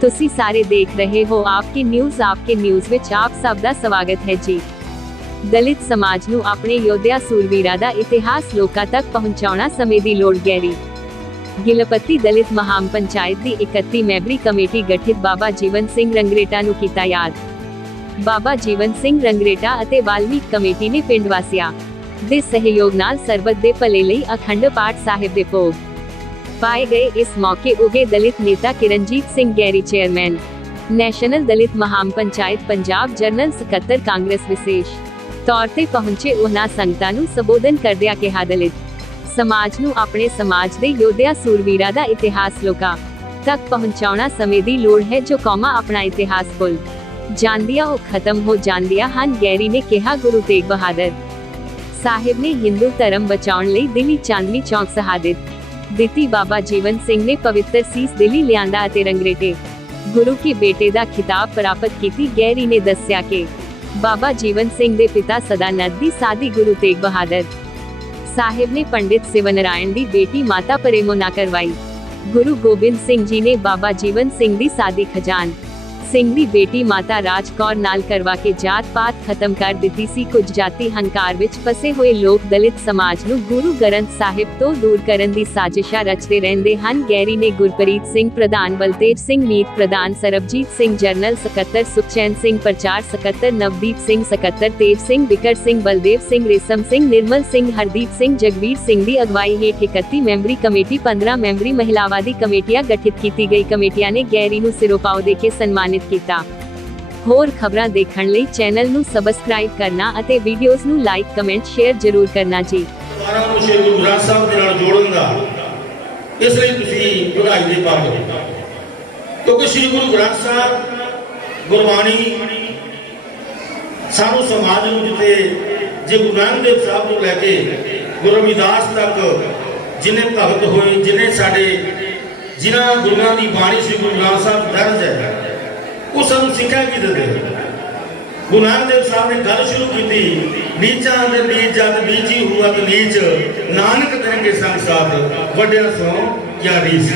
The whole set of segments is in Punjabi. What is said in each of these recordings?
ਤੁਸੀਂ ਸਾਰੇ ਦੇਖ ਰਹੇ ਹੋ ਆਪਕੇ ਨਿਊਜ਼ ਆਪਕੇ ਨਿਊਜ਼ ਵਿੱਚ ਆਪ ਸਭ ਦਾ ਸਵਾਗਤ ਹੈ ਜੀ ਦਲਿਤ ਸਮਾਜ ਨੂੰ ਆਪਣੇ ਯੋਧਿਆ ਸੂਰਵੀਰਾਂ ਦਾ ਇਤਿਹਾਸ ਲੋਕਾਂ ਤੱਕ ਪਹੁੰਚਾਉਣਾ ਸਮੇਂ ਦੀ ਲੋੜ ਗਹਿਰੀ ਗਿਲਪੱਤੀ ਦਲਿਤ ਮਹਾਮ ਪੰਚਾਇਤ ਦੀ 31 ਮੈਂਬਰੀ ਕਮੇਟੀ ਗਠਿਤ ਬਾਬਾ ਜੀਵਨ ਸਿੰਘ ਰੰਗਰੇਟਾ ਨੂੰ ਕੀਤਾ ਯਾਦ ਬਾਬਾ ਜੀਵਨ ਸਿੰਘ ਰੰਗਰੇਟਾ ਅਤੇ ਵਾਲਮੀਕ ਕਮੇਟੀ ਨੇ ਪਿੰਡ ਵਾਸੀਆਂ ਦੇ ਸਹਿਯੋਗ ਨਾਲ ਸਰਬੱਤ ਦੇ ਭਲੇ ਲਈ ਅਖੰਡ ਪਾਠ ਸਾਹਿਬ ਦੇ ਭੋਗ ਪਾਏ ਗਏ। ਇਸ ਮੌਕੇ ਉਗੇ ਦਲਿਤ ਨੇਤਾ Kiranjit Singh Gehri chairman national Dalit Mahapanchayat Punjab, general ਸਕੱਤਰ ਕਾਂਗਰਸ ਵਿਸ਼ੇਸ਼ ਤੌਰ ਤੇ ਪਹੁੰਚੇ। ਉਹਨਾਂ ਸੰਗਤਾਂ ਨੂੰ ਸੰਬੋਧਨ ਕਰਦਿਆਂ ਕਿਹਾ, ਦਲਿਤ ਸਮਾਜ ਨੂੰ ਆਪਣੇ ਸਮਾਜ ਦੇ ਯੋਧਿਆ, ਸੂਰਵੀਰਾਂ ਦਾ ਇਤਿਹਾਸ ਲੋਕਾਂ ਤੱਕ ਪਹੁੰਚਾਉਣਾ ਸਮੇਂ ਦੀ ਲੋੜ ਹੈ, ਜੋ ਕੌਮਾਂ ਆਪਣਾ ਇਤਿਹਾਸ ਭੁੱਲ ਜਾਂਦੀਆਂ ਉਹ ਖਤਮ ਹੋ ਜਾਂਦੀਆਂ ਹਨ ਗੈਰੀ ਨੇ ਕਿਹਾ ਗੁਰੂ ਤੇਗ ਬਹਾਦਰ ਸਾਹਿਬ ਨੇ ਹਿੰਦੂ ਧਰਮ ਬਚਾਉਣ ਲਈ ਦਿੱਲੀ ਚਾਂਦਨੀ ਚੌਕ ਸ਼ਹਾਦਤ ਦਿੱਤੀ ਬਾਬਾ ਜੀਵਨ ਸਿੰਘ ਨੇ ਪਵਿੱਤਰ ਸੀਸ ਦਿੱਲੀ ਲਿਆਂਦਾ ਅਤੇ ਰੰਗਰੇਟੇ ਗੁਰੂ ਕੀ ਬੇਟੇ ਦਾ ਖਿਤਾਬ ਪ੍ਰਾਪਤ ਕੀਤੀ ਗੈਰੀ ਨੇ ਦੱਸਿਆ ਕਿ ਬਾਬਾ ਜੀਵਨ ਸਿੰਘ ਦੇ ਪਿਤਾ ਸਦਾਨੰਦ ਦੀ ਸਾਦੀ ਗੁਰੂ ਤੇਗ ਬਹਾਦਰ ਸਾਹਿਬ ਨੇ ਪੰਡਿਤ ਸਿਵਨਰਾਇਣ ਦੀ ਬੇਟੀ ਮਾਤਾ ਪ੍ਰੇਮੋ ਨਾ ਕਰਵਾਈ ਗੁਰੂ ਗੋਬਿੰਦ ਸਿੰਘ ਜੀ ਨੇ ਬਾਬਾ ਜੀਵਨ ਸਿੰਘ ਦੀ ਸਾਦੀ ਖਜਾਨ ਸਿੰਘ ਦੀ ਬੇਟੀ ਮਾਤਾ ਰਾਜ ਕੌਰ ਨਾਲ ਕਰਵਾ ਕੇ ਜਾਤ ਪਾਤ ਖਤਮ ਕਰ ਦਿੱਤੀ ਸੀ। ਕੁਝ ਜਾਤੀ ਹੰਕਾਰ ਵਿੱਚ ਫਸੇ ਹੋਏ ਲੋਕ ਦਲਿਤ ਸਮਾਜ ਨੂੰ ਗੁਰੂ ਗ੍ਰੰਥ ਸਾਹਿਬ ਤੋਂ ਦੂਰ ਕਰਨ ਦੀ ਸਾਜ਼ਿਸ਼ਾਂ ਰਚਦੇ ਰਹਿੰਦੇ ਹਨ। ਗੈਰੀ ਨੇ ਗੁਰਪ੍ਰੀਤ ਸਿੰਘ ਪ੍ਰਧਾਨ ਬਲਤੇਜ ਸਿੰਘ ਮੀਤ ਪ੍ਰਧਾਨ, ਸਰਬਜੀਤ ਸਿੰਘ ਜਰਨਲ ਸਕੱਤਰ, ਸੁਖਚੈਨ ਸਿੰਘ ਪ੍ਰਚਾਰ ਸਕੱਤਰ, ਨਵਦੀਪ ਸਿੰਘ ਸਕੱਤਰ, ਤੇਜ ਸਿੰਘ, ਵਿਕਰ ਸਿੰਘ, ਬਲਦੇਵ ਸਿੰਘ, ਰੇਸ਼ਮ ਸਿੰਘ, ਨਿਰਮਲ ਸਿੰਘ, ਹਰਦੀਪ ਸਿੰਘ, ਜਗਵੀਰ ਸਿੰਘ ਦੀ ਅਗਵਾਈ ਹੇਠ 31 ਮੈਂਬਰੀ ਕਮੇਟੀ 15 ਮੈਂਬਰੀ ਮਹਿਲਾਵਾਦੀ ਕਮੇਟੀਆਂ ਗਠਿਤ ਕੀਤੀ ਗਈ। ਕਮੇਟੀਆਂ ਨੇ ਗੈਰੀ ਨੂੰ ਸਿਰੋਪਾਓ ਦੇ ਕੇ ਸਨਮਾਨਿਤ ਕੀਤਾ। ਹੋਰ ਖਬਰਾਂ ਦੇਖਣ ਲਈ ਚੈਨਲ ਨੂੰ ਸਬਸਕ੍ਰਾਈਬ ਕਰਨਾ ਅਤੇ ਵੀਡੀਓਜ਼ ਨੂੰ ਲਾਈਕ ਕਮੈਂਟ ਸ਼ੇਅਰ ਜ਼ਰੂਰ ਕਰਨਾ ਜੀ। ਸਾਰਾ ਨੂੰ ਸ਼੍ਰੀ ਗੁਰੂ ਗ੍ਰੰਥ ਸਾਹਿਬ ਦੇ ਨਾਲ ਜੋੜਨ ਦਾ। ਇਸ ਲਈ ਤੁਸੀਂ ਵਧਾਈ ਦੇ ਪਾਤਰ ਹੋ। ਕਿਉਂਕਿ ਸ਼੍ਰੀ ਗੁਰੂ ਗ੍ਰੰਥ ਸਾਹਿਬ ਗੁਰਬਾਣੀ ਸਾਨੂੰ ਸਮਾਜ ਨੂੰ ਜਿੱਥੇ ਜੇ ਗੁਰੂ ਨਾਨਕ ਦੇਵ ਸਾਹਿਬ ਤੋਂ ਲੈ ਕੇ ਗੁਰੂ ਰਵਿਦਾਸ ਤੱਕ ਜਿਨੇ ਭਗਤ ਹੋਏ, ਜਿਨੇ ਸਾਡੇ ਜਿਨ੍ਹਾਂ ਗੁਰੂਆਂ ਦੀ ਬਾਣੀ ਸ਼੍ਰੀ ਗੁਰੂ ਗ੍ਰੰਥ ਸਾਹਿਬ ਦਰਜ ਹੈ ਉਹ ਸਾਨੂੰ ਸਿੱਖਿਆ ਕੀ ਦਿੰਦੇ? ਗੁਰੂ ਨਾਨਕ ਦੇਵ ਸਾਹਿਬ ਨੇ ਗੱਲ ਸ਼ੁਰੂ ਕੀਤੀ, ਨੀਚਾਂ ਦੇ ਨੀਚ ਜਦ ਨੀਚੀ ਹੁਆ ਤੇ ਨੀਚ। ਨਾਨਕ ਕਰਨਗੇ ਸੰਗ ਸਾਥ ਵੱਡਿਆਂ ਸੋ ਕਿਆ ਰੀਸ।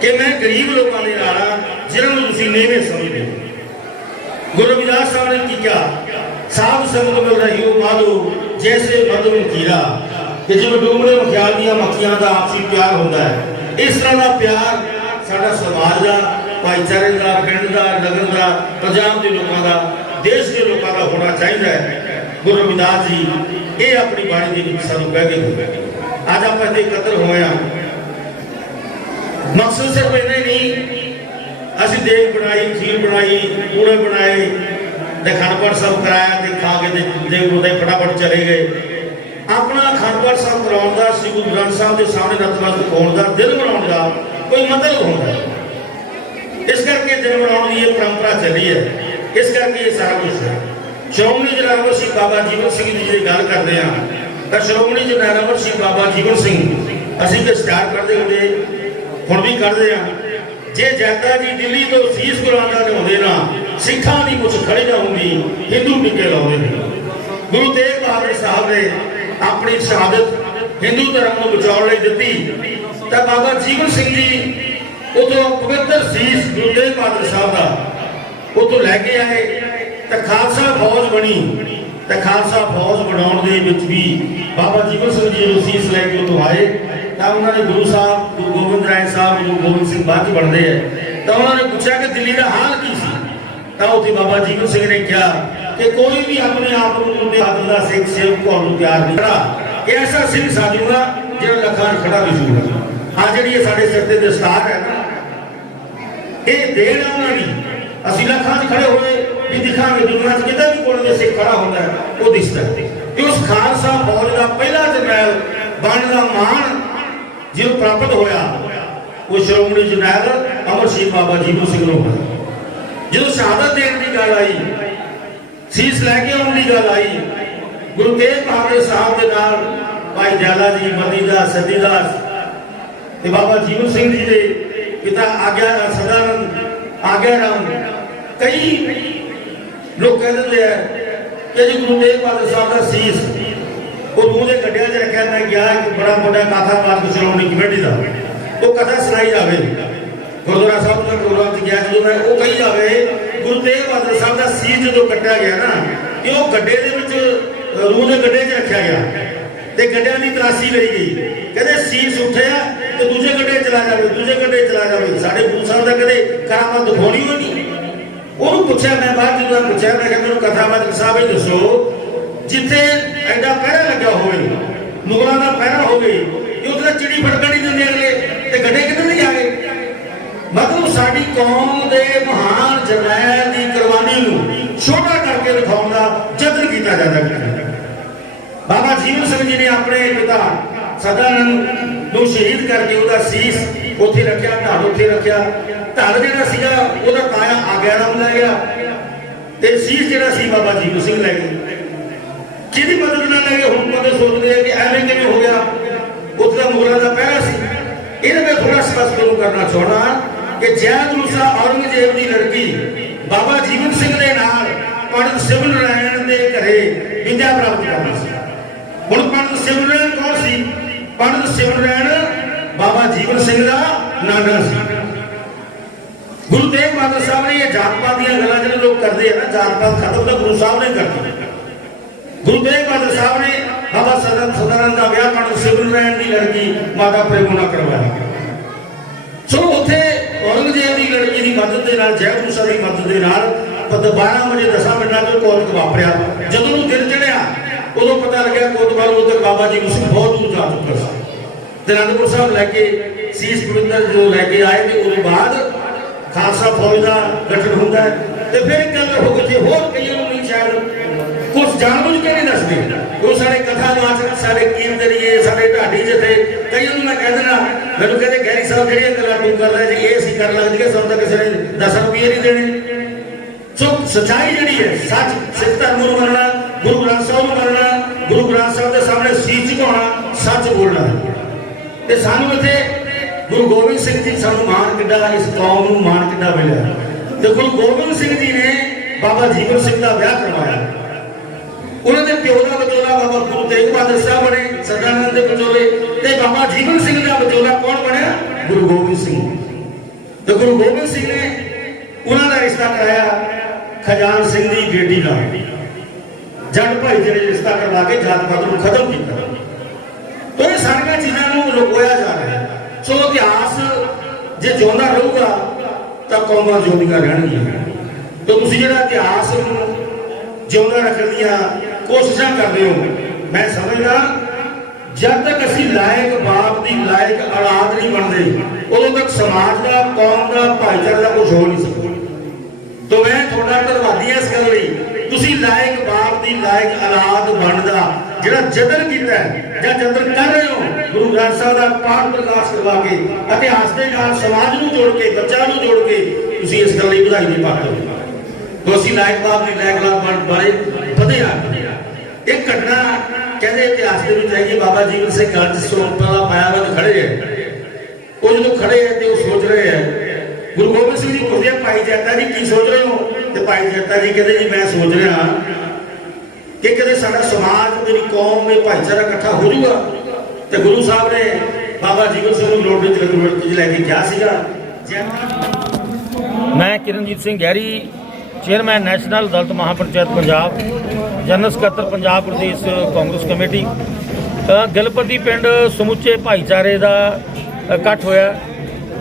ਕਿ ਮੈਂ ਗਰੀਬ ਲੋਕਾਂ ਦੇ ਨਾਲ ਆ ਨੂੰ ਤੁਸੀਂ ਨੀਵੇਂ ਸਮਝਦੇ ਹੋ। ਗੁਰੂ ਰਵਿਦਾਸ ਸਾਹਿਬ ਨੇ ਕੀ ਕਿਹਾ? ਸਾਧ ਸੰਗਤ ਮਿਲ ਰਹੀ ਹੋ ਮਾਲੋ ਜੈਸੇ ਮਧੁਰ ਕੀੜਾ ਕਿ ਜਿਵੇਂ ਡੂਮੜੇ ਮਖਿਆਲ ਦੀਆਂ ਮੱਖੀਆਂ ਦਾ ਆਪਸੀ ਪਿਆਰ ਹੁੰਦਾ ਹੈ, ਇਸ ਤਰ੍ਹਾਂ ਦਾ ਪਿਆਰ ਸਾਡਾ ਸਮਾਜ ਦਾ ਭਾਈਚਾਰੇ ਦਾ, ਪਿੰਡ ਦਾ, ਨਗਰ ਦਾ, ਪੰਜਾਬ ਦੇ ਲੋਕਾਂ ਦਾ, ਦੇਸ਼ ਦੇ ਲੋਕਾਂ ਦਾ ਹੋਣਾ ਚਾਹੀਦਾ ਹੈ। ਗੁਰੂ ਰਵਿਦਾਸ ਜੀ, ਇਹ ਆਪਣੀ ਬਾਣੀ ਦੇ ਵਿੱਚ ਸਾਨੂੰ ਕਹਿ ਗਏ ਅੱਜ ਆਪਾਂ ਇੱਥੇ ਇਕੱਤਰ ਹੋਏ ਹਾਂ। ਮਕਸਦ ਸਿਰਫ ਇਹ ਨਹੀਂ, ਅਸੀਂ ਦੇਖ ਬਣਾਈ, ਖੀਰ ਬਣਾਈ, ਪੂੜੇ ਬਣਾਏ, ਤੇ ਖੰਡਪੜ ਸਾਹਿਬ ਕਰਾਇਆ ਤੇ ਖਾ ਕੇ ਤੇ ਉਹਦੇ ਫਟਾਫਟ ਚਲੇ ਗਏ। ਆਪਣਾ ਖੰਡਪੜ ਸਾਹਿਬ ਕਰਾਉਣ ਦਾ, ਸ੍ਰੀ ਗੁਰੂ ਗ੍ਰੰਥ ਸਾਹਿਬ ਦੇ ਸਾਹਮਣੇ ਨਤਮਸਤਕ ਹੋਣ ਦਾ ਦਿਲ ਬਣਾਉਣ ਦਾ ਕੋਈ ਮਤਲਬ ਹੁੰਦਾ। ਹੈ ਇਸ ਕਰਕੇ ਦਿਨ ਮਨਾਉਣ ਦੀ ਇਹ ਪਰੰਪਰਾ ਚੱਲੀ ਹੈ। ਇਸ ਕਰਕੇ ਇਹ ਸਾਰਾ ਕੁਝ ਹੈ। ਸ਼੍ਰੋਮਣੀ ਜਨਾਬ ਸਿੰਘ ਬਾਬਾ ਜੀਵਨ ਸਿੰਘ ਜੀ ਦੀ ਗੱਲ ਕਰਦੇ ਹਾਂ, ਤਾਂ ਸ਼੍ਰੋਮਣੀ ਜਨਾਬ ਸਿੰਘ ਬਾਬਾ ਜੀਵਨ ਸਿੰਘ ਅਸੀਂ ਕਿ ਸਟਾਰ ਕਰਦੇ ਹੁੰਦੇ, ਹੁਣ ਵੀ ਕਰਦੇ ਆ ਜੇ ਜੈਦਾ ਜੀ ਦਿੱਲੀ ਤੋਂ ਸੀਸ ਗੁਰਾਂਦਾ ਲਿਆਉਂਦੇ ਨਾ, ਸਿੱਖਾਂ ਦੀ ਕੁਝ ਖੜੇ ਨਾ ਹੁੰਦੀ, ਹਿੰਦੂ ਟਿੱਕੇ ਲਾਉਂਦੇ ਨੇ। ਗੁਰੂ ਤੇਗ ਬਹਾਦਰ ਸਾਹਿਬ ਨੇ ਆਪਣੀ ਸ਼ਹਾਦਤ ਹਿੰਦੂ ਧਰਮ ਨੂੰ ਬਚਾਉਣ ਲਈ ਦਿੱਤੀ। ਤਾਂ ਬਾਬਾ ਜੀਵਨ ਸਿੰਘ ਜੀ ਉਦੋਂ ਪਵਿੱਤਰ ਸੀਸ ਗੁਰੂ ਤੇਗ ਬਹਾਦਰ ਸਾਹਿਬ ਦਾ ਉਦੋਂ ਲੈ ਕੇ ਆਏ, ਤਾਂ ਖਾਲਸਾ ਫੌਜ ਬਣੀ, ਤਾਂ ਖਾਲਸਾ ਫੌਜ ਬਣਾਉਣ ਦੇ ਵਿੱਚ ਵੀ ਬਾਬਾ ਜੀਵਨ ਸਿੰਘ ਜੀ ਨੂੰ ਸੀਸ ਲੈ ਕੇ ਉਦੋਂ ਆਏ, ਤਾਂ ਉਹਨਾਂ ਨੇ ਗੁਰੂ ਸਾਹਿਬ, ਗੁਰੂ ਗੋਬਿੰਦ ਰਾਏ ਸਾਹਿਬ, ਗੁਰੂ ਗੋਬਿੰਦ ਸਿੰਘ ਬਾਅਦ ਚ ਬਣਦੇ ਆ। ਤਾਂ ਉਹਨਾਂ ਨੇ ਪੁੱਛਿਆ ਕਿ ਦਿੱਲੀ ਦਾ ਹਾਲ ਕੀ ਸੀ? ਤਾਂ ਉੱਥੇ ਬਾਬਾ ਜੀਵਨ ਸਿੰਘ ਨੇ ਕਿਹਾ ਕਿ ਕੋਈ ਵੀ ਆਪਣੇ ਆਪ ਨੂੰ ਉਹਦੇ ਹੱਥ ਦਾ ਸਿੱਖ ਸੇਵਕ ਹੋਣ ਨੂੰ ਤਿਆਰ ਨਹੀਂ ਖੜਾ ਇਹ ਐਸਾ ਸਿੰਘ ਸਾਜੂਗਾ ਜਿਹੜਾ ਲੱਖਾਂ 'ਚ ਖੜਾ ਦਿਸੂਗਾ ਆ ਜਿਹੜੀ ਇਹ ਸਾਡੇ ਸਿਰ ਤੇ ਦਸਤਾਰ ਹੈ ਇਹ ਦੇਣ ਆ ਉਹਨਾਂ ਦੀ ਅਸੀਂ ਲੱਖਾਂ 'ਚ ਖੜੇ ਹੋਏ ਵੀ ਦਿਖਾਂਗੇ ਦੁਨੀਆ 'ਚ ਕਿਤੇ ਵੀ ਕੋਲ ਦੇ ਸਿੱਖ ਖੜਾ ਹੁੰਦਾ ਉਹ ਦਿਸਦਾ ਕਿ ਉਸ ਖਾਲਸਾ ਫੌਜ ਦਾ ਪਹਿਲਾ ਜਰਨੈਲ ਬਣਨ ਦਾ ਮਾਣ ਜਿਹਨੂੰ ਪ੍ਰਾਪਤ ਹੋਇਆ, ਉਹ ਸ਼੍ਰੋਮਣੀ ਜਰਨੈਲ ਅਮਰ ਸਿੰਘ ਬਾਬਾ ਜੀਵਨ ਸਿੰਘ ਨੂੰ ਹੋਇਆ। ਜਦੋਂ ਸ਼ਹਾਦਤ ਦੇਣ ਦੀ ਗੱਲ ਆਈ, ਸੀਸ ਲੈ ਕੇ ਆਉਣ ਦੀ ਗੱਲ ਆਈ, ਗੁਰੂ ਤੇਗ ਬਹਾਦਰ ਸਾਹਿਬ ਦੇ ਨਾਲ ਭਾਈ ਜਾਲਾ ਜੀ ਮਦੀਦਾ ਸਦੀਦਾਸ ਤੇ ਬਾਬਾ ਜੀਵਨ ਸਿੰਘ ਜੀ ਦੇ ਪਿਤਾ ਆਗਿਆ ਸਦਾਨੰਦ ਆਗਿਆ ਰਾਮ। ਕਈ ਲੋਕ ਕਹਿੰਦੇ ਆ ਕਿ ਜੀ ਗੁਰੂ ਤੇਗ ਬਹਾਦਰ ਸਾਹਿਬ ਦਾ ਸੀਸ, ਉਹ ਰੂਹ ਦੇ ਗੱਡਿਆਂ 'ਚ ਰੱਖਿਆ, ਮੈਂ ਗਿਆ ਇੱਕ ਬੜਾ ਵੱਡਾ ਕਾਥਾ ਮਾਰਕ ਸ਼੍ਰੋਮਣੀ ਕਮੇਟੀ ਦਾ। ਉਹ ਕਥਾ ਸੁਣਾਈ ਜਾਵੇ। ਗੁਰਦੁਆਰਾ ਸਾਹਿਬ ਦਾ ਪ੍ਰੋਗਰਾਮ 'ਚ ਗਿਆ, ਜਦੋਂ ਮੈਂ ਉਹ ਕਹੀ ਜਾਵੇ, ਗੁਰੂ ਤੇਗ ਬਹਾਦਰ ਸਾਹਿਬ ਦਾ ਸੀਸ ਜਦੋਂ ਕੱਟਿਆ ਗਿਆ ਨਾ ਕਿ ਉਹ ਗੱਡੇ ਦੇ ਵਿੱਚ ਰੂਹ ਦੇ ਗੱਡੇ 'ਚ ਰੱਖਿਆ ਗਿਆ। ਤੇ ਗੱਡਿਆਂ ਦੀ ਤਰਾਸੀ ਲਈ ਗਈ। ਕਹਿੰਦੇ ਸੀਸ ਉੱਠਿਆ ਤੇ ਦੂਜੇ ਗੱਡੇ ਚਲਾ ਜਾਵੇ, ਦੂਜੇ ਗੱਡੇ ਚਲਾ ਜਾਵੇ। ਸਾਡੇ ਗੁਰੂ ਸਾਹਿਬ ਦਾ ਕਦੇ ਕਰਾਮਾਤ ਦਿਖਾਉਣੀ ਹੋਈ ਨਹੀਂ। ਉਹਨੂੰ ਪੁੱਛਿਆ, ਮੈਂ ਬਾਅਦ ਜਦੋਂ ਪੁੱਛਿਆ, ਮੈਂ ਕਿਹਾ, ਮੈਨੂੰ ਕਥਾਵਾਚਕ ਸਾਹਿਬ ਇਹ ਦੱਸੋ, ਜਿੱਥੇ ਐਡਾ ਪਹਿਰਾ ਲੱਗਾ ਹੋਵੇ, ਮੁਗਲਾਂ ਦਾ ਪਹਿਰਾ ਹੋਵੇ ਇਹ ਉਹਦਾ ਚਿੜੀ ਫੜਕਣ ਨਹੀਂ ਦਿੰਦੇ ਅਗਲੇ, ਤੇ ਗੱਡੇ ਕਿੱਧਰ ਨਹੀਂ ਆ ਗਏ? ਮਤਲਬ ਸਾਡੀ ਕੌਮ ਦੇ ਮਹਾਨ ਜਰਨੈਲ ਦੀ ਕੁਰਬਾਨੀ ਨੂੰ ਛੋਟਾ ਕਰਕੇ ਦਿਖਾਉਣ ਦਾ ਯਤਨ ਕੀਤਾ ਜਾਂਦਾ ਹੈ। ਬਾਬਾ ਜੀਵਨ ਸਿੰਘ ਜੀ ਨੇ ਆਪਣੇ ਪਿਤਾ ਸਦਾਨੰਦ ਨੂੰ ਸ਼ਹੀਦ ਕਰਕੇ ਉਹਦਾ ਸੀਸ ਉੱਥੇ ਰੱਖਿਆ ਢਾਲ ਉੱਥੇ ਰੱਖਿਆ। ਢਾਲ ਜਿਹੜਾ ਸੀਗਾ, ਉਹਦਾ ਤਾਇਆ ਆਗਿਆ ਨਾਮ ਲੈ ਗਿਆ। ਤੇ ਸੀਸ ਜਿਹੜਾ ਸੀ ਬਾਬਾ ਜੀਵਨ ਸਿੰਘ ਲੈ ਗਏ। ਕਿਹਦੀ ਮਦਦ ਨਾਲ ਲੈ ਗਏ, ਹੁਣ ਕਦੇ ਸੋਚਦੇ ਆ ਕਿ ਐਵੇਂ ਕਿਵੇਂ ਹੋ ਗਿਆ। ਉੱਥੇ ਦਾ ਮੁਗਲਾਂ ਦਾ ਪਹਿਰਾ ਸੀ। ਇਹਦੇ ਮੈਂ ਥੋੜਾ ਸਪਸ਼ਟ ਕਰੂੰ ਕਰਨਾ ਚਾਹਣਾ ਕਿ ਜੈਦ ਮੁਸਾ ਔਰੰਗਜ਼ੇਬ ਦੀ ਲੜਕੀ ਬਾਬਾ ਜੀਵਨ ਸਿੰਘ ਦੇ ਨਾਲ ਪੰਡਤ ਸਿਮਰਨ ਨਾਰਾਇਣ ਦੇ ਘਰੇ ਵਿਦਿਆ ਪ੍ਰਾਪਤ ਕਰਦੀ ਸੀ। ਹੁਣ ਪੰਡਤ ਸਿਮਰਨ ਕੌਣ ਸੀ? ਪੰਡਤ ਸਿਮਰਨ ਬਾਬਾ ਜੀਵਨ ਸਿੰਘ ਦਾ ਨਾਨਾ ਸੀ। ਗੁਰੂ ਤੇਗ ਬਹਾਦਰ ਸਾਹਿਬ ਨੇ ਇਹ ਜਾਤ ਪਾਤ ਦੀਆਂ ਗੱਲਾਂ ਜਿਹੜੇ ਲੋਕ ਕਰਦੇ ਆ ਨਾ ਜਾਤ ਪਾਤ ਖਤਮ ਤਾਂ ਗੁਰੂ ਸਾਹਿਬ ਨੇ ਕਰਤੀ ਗੁਰੂ ਤੇਗ ਬਹਾਦਰ ਸਾਹਿਬ ਨੇ ਬਾਬਾ ਸਦਾ ਸਦਾਨੰਦ ਦਾ ਵਿਆਹ ਪੰਡਤ ਸਿਮਰਨ ਦੀ ਲੜਕੀ ਮਾਤਾ ਪ੍ਰੇਮੂ ਨਾਲ ਕਰਵਾਇਆ। ਸੋ ਉੱਥੇ ਔਰੰਗਜ਼ੇਬ ਦੀ ਲੜਕੀ ਦੀ ਮਦਦ ਦੇ ਨਾਲ, ਜੈ ਗੁਰੂ ਸਾਹਿਬ ਦੀ ਮਦਦ ਦੇ ਨਾਲ ਪਤ 12 ਵਜੇ ਦਸਾਂ ਮਿੰਟਾਂ ਤੋਂ ਕੋਤਕ ਵਾਪਰਿਆ। ਜਦੋਂ ਨੂੰ ਦਿਨ ਚੜਿਆ ਉਦੋਂ ਪਤਾ ਲੱਗਿਆ ਕੋਤਵਾਲ ਉਧਰ ਬਾਬਾ ਜੀ ਸਿੰਘ ਬਹੁਤ ਦੂਰ ਜਾ ਚੁੱਕਾ ਸੀ। ਤੇ ਅਨੰਦਪੁਰ ਸਾਹਿਬ ਲੈ ਕੇ ਸੀਸ ਪਵਿੱਤਰ ਜੋ ਲੈ ਕੇ ਆਏ ਤੇ ਉਸ ਤੋਂ ਬਾਅਦ ਖਾਲਸਾ ਫੌਜ ਦਾ ਗਠਨ ਹੁੰਦਾ ਹੈ। ਤੇ ਫਿਰ ਇੱਕ ਗੱਲ ਹੋ ਗਈ ਜੇ ਹੋਰ ਕਈਆਂ ਨੂੰ ਨਹੀਂ ਸ਼ਾਇਦ ਕੁਝ ਜਾਣਬੁੱਝ ਕੇ ਨਹੀਂ ਦੱਸਦੇ। ਉਹ ਸਾਡੇ ਕਥਾ ਵਾਚਕ ਸਾਡੇ ਕੀਰਤਨੀਏ ਸਾਡੇ ਢਾਡੀ ਜਥੇ, ਕਈਆਂ ਨੂੰ ਮੈਂ ਕਹਿ ਦਿੰਦਾ, ਮੈਨੂੰ ਕਹਿੰਦੇ ਗੈਰੀ ਸਾਹਿਬ ਜਿਹੜੀਆਂ ਗੱਲਾਂ ਤੂੰ ਕਰਦਾ ਜੇ ਇਹ ਸੀ ਕਰ ਲੱਗਦੀ ਹੈ ਸਾਨੂੰ ਤਾਂ ਕਿਸੇ ਨੇ 10 ਰੁਪਏ ਨਹੀਂ ਦੇਣੇ। ਸੋ ਸਚਾਈ ਜਿਹੜੀ ਹੈ, ਸੱਚ, ਸਿੱਖ ਧਰਮ ਨੂੰ ਮੰਨਣਾ, ਗੁਰੂ ਗ੍ਰੰਥ ਸਾਹਿਬ ਨੂੰ ਮੰਨਣਾ, ਗੁਰੂ ਗ੍ਰੰਥ ਸਾਹਿਬ ਦੇ ਸਾਹਮਣੇ ਸੀਸ ਝੁਕਾਉਣਾ ਸੱਚ ਬੋਲਣਾ। ਤੇ ਸਾਨੂੰ ਇੱਥੇ ਗੁਰੂ ਗੋਬਿੰਦ ਸਿੰਘ ਜੀ ਸਾਨੂੰ ਮਾਣ ਕਿੱਡਾ, ਇਸ ਕੌਮ ਨੂੰ ਮਾਣ ਕਿੱਡਾ ਮਿਲਿਆ। ਤੇ ਗੁਰੂ ਗੋਬਿੰਦ ਸਿੰਘ ਜੀ ਨੇ ਬਾਬਾ ਜੀਵਨ ਸਿੰਘ ਦਾ ਵਿਆਹ ਕਰਵਾਇਆ। ਉਹਨਾਂ ਦੇ ਪਿਓ ਦਾ ਵਿਚੋਲਾ ਬਾਬਾ ਗੁਰੂ ਤੇਗ ਬਹਾਦਰ ਸਾਹਿਬ ਬਣੇ ਸਦਾਨੰਦ ਦੇ ਵਿਚੋਲੇ, ਤੇ ਬਾਬਾ ਜੀਵਨ ਸਿੰਘ ਦਾ ਵਿਚੋਲਾ ਕੌਣ ਬਣਿਆ? ਗੁਰੂ ਗੋਬਿੰਦ ਸਿੰਘ ਤੇ ਗੁਰੂ ਗੋਬਿੰਦ ਸਿੰਘ ਨੇ ਉਹਨਾਂ ਦਾ ਰਿਸ਼ਤਾ ਕਰਾਇਆ ਖਜਾਨ ਸਿੰਘ ਦੀ ਬੇਟੀ ਨਾਲ। ਜੱਟ ਭਾਈ ਜਿਹੜੇ ਰਿਸ਼ਤਾ ਕਰਵਾ ਕੇ ਜਾਤ ਪਾਤ ਨੂੰ ਖਤਮ ਕੀਤਾ। ਸਾਰੀਆਂ ਚੀਜ਼ਾਂ ਨੂੰ ਲੁਕੋਇਆ ਜਾ ਰਿਹਾ। ਸੋ ਇਤਿਹਾਸ, ਜੇ ਜਿਉਂਦਾ ਰਹੂਗਾ, ਤਾਂ ਕੌਮਾਂ ਜਿਉਂਦੀਆਂ ਰਹਿਣਗੀਆਂ। ਤੇ ਤੁਸੀਂ ਜਿਹੜਾ ਇਤਿਹਾਸ ਨੂੰ ਜਿਉਂਦਾ ਰੱਖਣ ਦੀਆਂ ਕੋਸ਼ਿਸ਼ਾਂ ਕਰਦੇ ਹੋ, ਮੈਂ ਸਮਝਦਾ ਜਦ ਤੱਕ ਅਸੀਂ ਲਾਇਕ ਬਾਪ ਦੀ ਲਾਇਕ ਔਲਾਦ ਨਹੀਂ ਬਣਦੇ, ਉਦੋਂ ਤੱਕ ਸਮਾਜ ਦਾ, ਕੌਮ ਦਾ, ਭਾਈਚਾਰੇ ਦਾ ਕੁਝ ਹੋ ਨਹੀਂ ਸਕਦਾ। ਤੋ ਮੈਂ ਤੁਹਾਡਾ ਧੰਨਵਾਦੀ ਹਾਂ ਇਸ ਗੱਲ ਲਈ। ਤੁਸੀਂ ਲਾਇਕ ਬਾਪ ਦੀ ਲਾਇਕ ਔਲਾਦ ਬਣਦਾ ਜਿਹੜਾ ਜਤਨ ਕੀਤਾ ਜਾਂ ਜਤਨ ਕਰ ਰਹੇ ਹੋ, ਗੁਰੂ ਗ੍ਰੰਥ ਸਾਹਿਬ ਦਾ ਪਾਠ ਪ੍ਰਕਾਸ਼ ਕਰਵਾ ਕੇ, ਇਤਿਹਾਸ ਦੇ ਨਾਲ ਸਮਾਜ ਨੂੰ ਜੋੜ ਕੇ, ਬੱਚਿਆਂ ਨੂੰ ਜੋੜ ਕੇ, ਤੁਸੀਂ ਇਸ ਗੱਲ ਲਈ ਵਧਾਈ ਦੇ ਪਾਤਰ ਹੋ ਤੋ ਲਾਇਕ ਬਾਪ ਦੀ ਲਾਇਕ ਔਲਾਦ ਬਾਰੇ ਵਧੇ ਇਹ ਘਟਨਾ ਕਹਿੰਦੇ ਇਤਿਹਾਸ ਦੇ ਵਿੱਚ ਹੈਗੀ ਬਾਬਾ ਜੀਵਨ ਸਿੰਘ ਗੱਲ ਚ ਦਾ ਪਾਇਆ ਖੜੇ ਹੈ ਉਹ ਜਦੋਂ ਖੜੇ ਹੈ ਤੇ ਉਹ ਸੋਚ ਰਹੇ ਹੈ ਗੁਰੂ ਗੋਬਿੰਦ ਸਿੰਘ ਜੀ ਪੁੱਛਦੇ ਭਾਈ ਜੈਤਾ ਜੀ ਕੀ ਸੋਚ ਰਹੇ ਹੋ? ਤੇ ਭਾਈ ਜੈਤਾ ਜੀ ਕਹਿੰਦੇ ਜੀ, ਮੈਂ ਸੋਚ ਰਿਹਾ ਕਿ ਕਦੇ ਸਾਡਾ ਸਮਾਜ ਮੇਰੀ ਕੌਮ ਮੇ ਭਾਈਚਾਰਾ ਇਕੱਠਾ ਹੋ ਜਾਊਗਾ ਤੇ ਗੁਰੂ ਸਾਹਿਬ ਨੇ ਬਾਬਾ ਜੀਵਨ ਸਿੰਘ ਨੂੰ ਲੋਟ ਵਿੱਚ ਰਗੜ ਲੈ ਕੇ ਕਿਹਾ ਸੀਗਾ। ਮੈਂ Kiranjit Singh Gehri chairman national Dalit Mahapanchayat Punjab general ਸਕੱਤਰ ਪੰਜਾਬ ਪ੍ਰਦੇਸ਼ ਕਾਂਗਰਸ ਕਮੇਟੀ। ਅ, ਗਿਲਪਤੀ ਪਿੰਡ ਸਮੁੱਚੇ ਭਾਈਚਾਰੇ ਦਾ ਇਕੱਠ ਹੋਇਆ।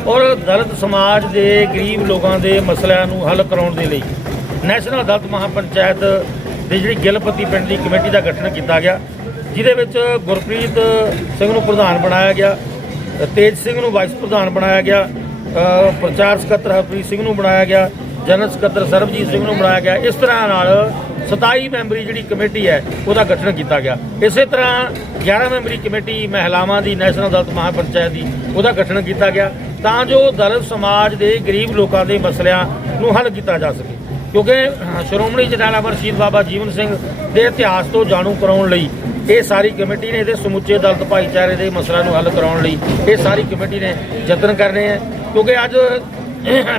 ਔਰ ਦਲਿਤ ਸਮਾਜ ਦੇ ਗਰੀਬ ਲੋਕਾਂ ਦੇ ਮਸਲਿਆਂ ਨੂੰ ਹੱਲ ਕਰਾਉਣ ਦੇ ਲਈ ਨੈਸ਼ਨਲ ਦਲਿਤ ਮਹਾਪੰਚਾਇਤ ਦੀ ਜਿਹੜੀ ਗਿਲਪਤੀ ਪਿੰਡ ਦੀ ਕਮੇਟੀ ਦਾ ਗਠਨ ਕੀਤਾ ਗਿਆ, ਜਿਹਦੇ ਵਿੱਚ ਗੁਰਪ੍ਰੀਤ ਸਿੰਘ ਨੂੰ ਪ੍ਰਧਾਨ ਬਣਾਇਆ ਗਿਆ, ਤੇਜ ਸਿੰਘ ਨੂੰ ਵਾਈਸ ਪ੍ਰਧਾਨ ਬਣਾਇਆ ਗਿਆ ਪ੍ਰਚਾਰ ਸਕੱਤਰ ਹਰਪ੍ਰੀਤ ਸਿੰਘ ਨੂੰ ਬਣਾਇਆ ਗਿਆ, ਜਨਰਲ ਸਕੱਤਰ ਸਰਬਜੀਤ ਸਿੰਘ ਨੂੰ ਬਣਾਇਆ ਗਿਆ, ਇਸ ਤਰ੍ਹਾਂ ਨਾਲ 27 ਮੈਂਬਰੀ ਜਿਹੜੀ ਕਮੇਟੀ ਹੈ, ਉਹਦਾ ਗਠਨ ਕੀਤਾ ਗਿਆ। ਇਸੇ ਤਰ੍ਹਾਂ 11 ਮੈਂਬਰੀ ਕਮੇਟੀ ਮਹਿਲਾਵਾਂ ਦੀ, ਨੈਸ਼ਨਲ ਦਲਿਤ ਮਹਾਪੰਚਾਇਤ ਦੀ, ਉਹਦਾ ਗਠਨ ਕੀਤਾ ਗਿਆ, ਤਾਂ ਜੋ ਦਲਿਤ ਸਮਾਜ ਦੇ ਗਰੀਬ ਲੋਕਾਂ ਦੇ ਮਸਲਿਆਂ ਨੂੰ ਹੱਲ ਕੀਤਾ ਜਾ ਸਕੇ। ਕਿਉਂਕਿ ਸ਼੍ਰੋਮਣੀ ਜਰਨੈਲ ਅਮਰ ਸ਼ਹੀਦ ਬਾਬਾ ਜੀਵਨ ਸਿੰਘ ਦੇ ਇਤਿਹਾਸ ਤੋਂ ਜਾਣੂ ਕਰਾਉਣ ਲਈ ਇਹ ਸਾਰੀ ਕਮੇਟੀ ਨੇ ਇਹਦੇ ਸਮੁੱਚੇ ਦਲਤ ਭਾਈਚਾਰੇ ਦੇ ਮਸਲਿਆਂ ਨੂੰ ਹੱਲ ਕਰਾਉਣ ਲਈ ਇਹ ਸਾਰੀ ਕਮੇਟੀ ਨੇ ਯਤਨ ਕਰਨੇ ਆ। ਕਿਉਂਕਿ ਅੱਜ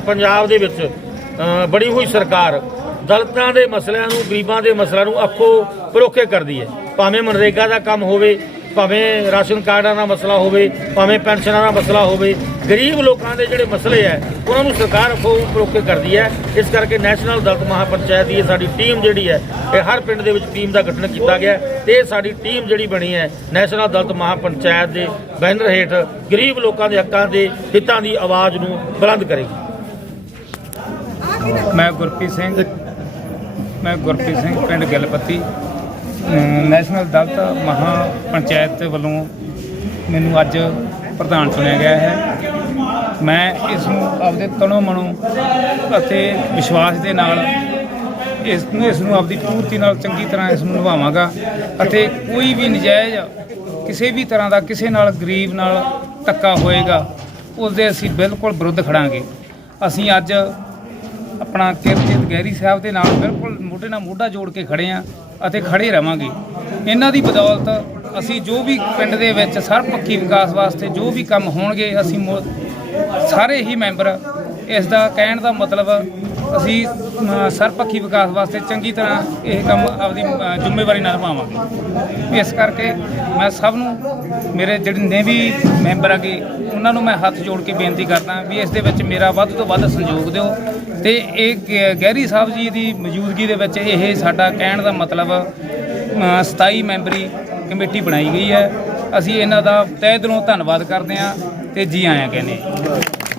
ਪੰਜਾਬ ਦੇ ਵਿੱਚ ਅ, ਬੜੀ ਹੋਈ ਸਰਕਾਰ ਦਲਤਾਂ ਦੇ ਮਸਲਿਆਂ ਨੂੰ ਗਰੀਬਾਂ ਦੇ ਮਸਲਿਆਂ ਨੂੰ ਅੱਖੋਂ ਪਰੋਖੇ ਕਰਦੀ ਹੈ। ਭਾਵੇਂ ਮਨਰੇਗਾ ਦਾ ਕੰਮ ਹੋਵੇ ਭਾਵੇਂ ਰਾਸ਼ਨ ਕਾਰਡਾਂ ਦਾ ਮਸਲਾ ਹੋਵੇ, ਭਾਵੇਂ ਪੈਨਸ਼ਨਾਂ ਦਾ ਮਸਲਾ ਹੋਵੇ, ਗਰੀਬ ਲੋਕਾਂ ਦੇ ਜਿਹੜੇ ਮਸਲੇ ਹੈ ਉਹਨਾਂ ਨੂੰ ਸਰਕਾਰ ਅੱਖੋਂ ਪਰੋਖੇ ਕਰਦੀ ਹੈ। ਇਸ ਕਰਕੇ ਨੈਸ਼ਨਲ ਦਲਿਤ ਮਹਾਪੰਚਾਇਤ ਦੀ ਇਹ ਸਾਡੀ ਟੀਮ ਜਿਹੜੀ ਹੈ, ਇਹ ਹਰ ਪਿੰਡ ਦੇ ਵਿੱਚ ਟੀਮ ਦਾ ਗਠਨ ਕੀਤਾ ਗਿਆ ਹੈ ਤੇ ਇਹ ਸਾਡੀ ਟੀਮ ਜਿਹੜੀ ਬਣੀ ਹੈ, ਨੈਸ਼ਨਲ ਦਲਿਤ ਮਹਾਪੰਚਾਇਤ ਦੇ ਬੈਨਰ ਹੇਠ ਗਰੀਬ ਲੋਕਾਂ ਦੇ ਹੱਕਾਂ ਦੇ ਹਿੱਤਾਂ ਦੀ ਆਵਾਜ਼ ਨੂੰ ਬੁਲੰਦ ਕਰੇਗੀ। ਮੈਂ ਗੁਰਪ੍ਰੀਤ ਸਿੰਘ, ਮੈਂ ਗੁਰਪ੍ਰੀਤ ਸਿੰਘ, ਪਿੰਡ ਗਿਲਪੱਤੀ। ਨੈਸ਼ਨਲ ਦਲਿਤ ਮਹਾ ਪੰਚਾਇਤ ਵੱਲੋਂ ਮੈਨੂੰ ਅੱਜ ਪ੍ਰਧਾਨ ਚੁਣਿਆ ਗਿਆ ਹੈ। ਮੈਂ ਇਸ ਨੂੰ ਆਪਦੇ ਤਨੋਂ ਮਨੋਂ ਅਤੇ ਵਿਸ਼ਵਾਸ ਦੇ ਨਾਲ ਇਸ ਨੂੰ ਇਸ ਨੂੰ ਆਪਦੀ ਪੂਰਤੀ ਨਾਲ ਚੰਗੀ ਤਰ੍ਹਾਂ ਇਸ ਨੂੰ ਨਿਭਾਵਾਂਗਾ ਅਤੇ ਕੋਈ ਵੀ ਨਜਾਇਜ਼ ਕਿਸੇ ਵੀ ਤਰ੍ਹਾਂ ਦਾ ਕਿਸੇ ਨਾਲ ਗਰੀਬ ਨਾਲ ਧੱਕਾ ਹੋਏਗਾ ਉਸ ਦੇ ਅਸੀਂ ਬਿਲਕੁਲ ਵਿਰੁੱਧ ਖੜਾਂਗੇ। ਅਸੀਂ ਅੱਜ ਆਪਣਾ ਕਿਰਤਿਤ ਗਹਿਰੀ ਸਾਹਿਬ ਦੇ ਨਾਲ ਬਿਲਕੁਲ ਮੋਢੇ ਨਾਲ ਮੋਢਾ ਜੋੜ ਕੇ ਖੜੇ ਆ। ਅਤੇ ਖੜੇ ਰਵਾਂਗੇ। ਇਹਨਾਂ ਦੀ ਬਦੌਲਤ ਅਸੀਂ ਜੋ ਵੀ ਪਿੰਡ ਦੇ ਵਿੱਚ ਸਰਬਪੱਖੀ ਵਿਕਾਸ ਵਾਸਤੇ ਜੋ ਵੀ ਕੰਮ ਹੋਣਗੇ, ਅਸੀਂ ਮੋ- ਸਾਰੇ ਹੀ ਮੈਂਬਰ ਇਸ ਦਾ ਕਹਿਣ ਦਾ ਮਤਲਬ ਅਸੀਂ ਅਮ, ਸਰਬਪੱਖੀ ਵਿਕਾਸ ਵਾਸਤੇ ਚੰਗੀ ਤਰ੍ਹਾਂ ਇਹ ਕੰਮ ਆਪਦੀ ਜ਼ਿੰਮੇਵਾਰੀ ਨਾਲ ਨਿਭਾਵਾਂਗੇ। ਇਸ ਕਰਕੇ ਮੈਂ ਸਭ ਨੂੰ ਮੇਰੇ ਜਿਹੜੇ ਵੀ ਮੈਂਬਰ ਆਗੇ ਉਹਨਾਂ ਨੂੰ ਮੈਂ ਹੱਥ ਜੋੜ ਕੇ ਬੇਨਤੀ ਕਰਦਾ ਵੀ ਇਸ ਦੇ ਵਿੱਚ ਮੇਰਾ ਵੱਧ ਤੋਂ ਵੱਧ ਸਹਿਯੋਗ ਦਿਓ। ਤੇ ਇਹ ਗਹਿਰੀ ਸਾਹਿਬ ਜੀ ਦੀ ਮੌਜੂਦਗੀ ਦੇ ਵਿੱਚ ਇਹ ਸਾਡਾ ਕਹਿਣ ਦਾ ਮਤਲਬ ਅ, 27 ਮੈਂਬਰੀ ਕਮੇਟੀ ਬਣਾਈ ਗਈ ਹੈ। ਅਸੀਂ ਇਹਨਾਂ ਦਾ ਤਹਿ ਦਿਲੋਂ ਧੰਨਵਾਦ ਕਰਦੇ ਹਾਂ ਤੇ ਜੀ ਆਇਆਂ ਕਹਿੰਦੇ